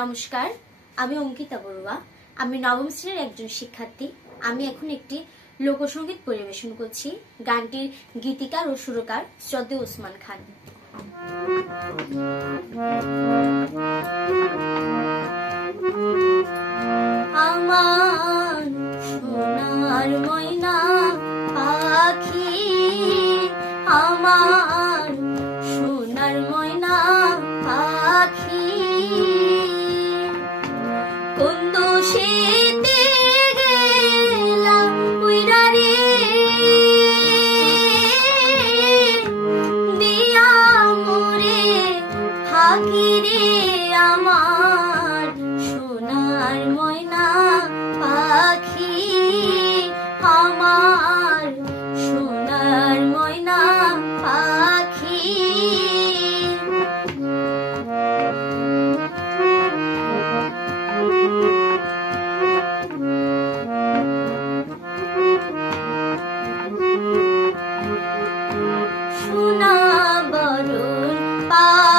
নমস্কার, আমি অঙ্কিতা বড়ুয়া। আমি নবম শ্রেণির একজন শিক্ষার্থী। আমি এখন একটি লোকসঙ্গীত পরিবেশন করছি। গানটির গীতিকার ও সুরকার শ্রদ্ধে ওসমান খান। আমার সোনার ময়না পাখি আমার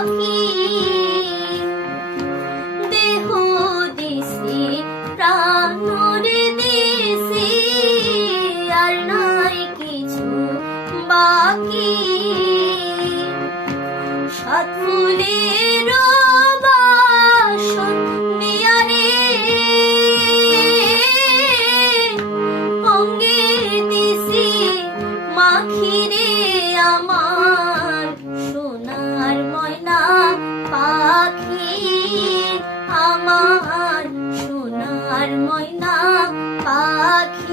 বাকি দেহ দিছি প্রাণরে দিছি আর নাই কিছু বাকি। সাত ফুলের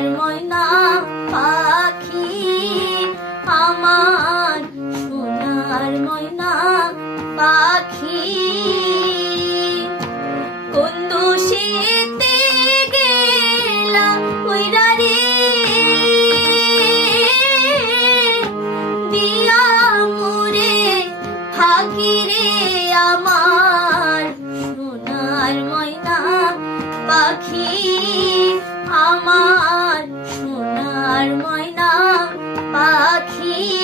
সোনার ময়না পাখি আমার সোনার ময়না পাখি। কোন দোষেতে গেলা ওইরা রে দিয়া আমার আমার সোনার ময়না পাখি। আমার সোনার ময়না পাখি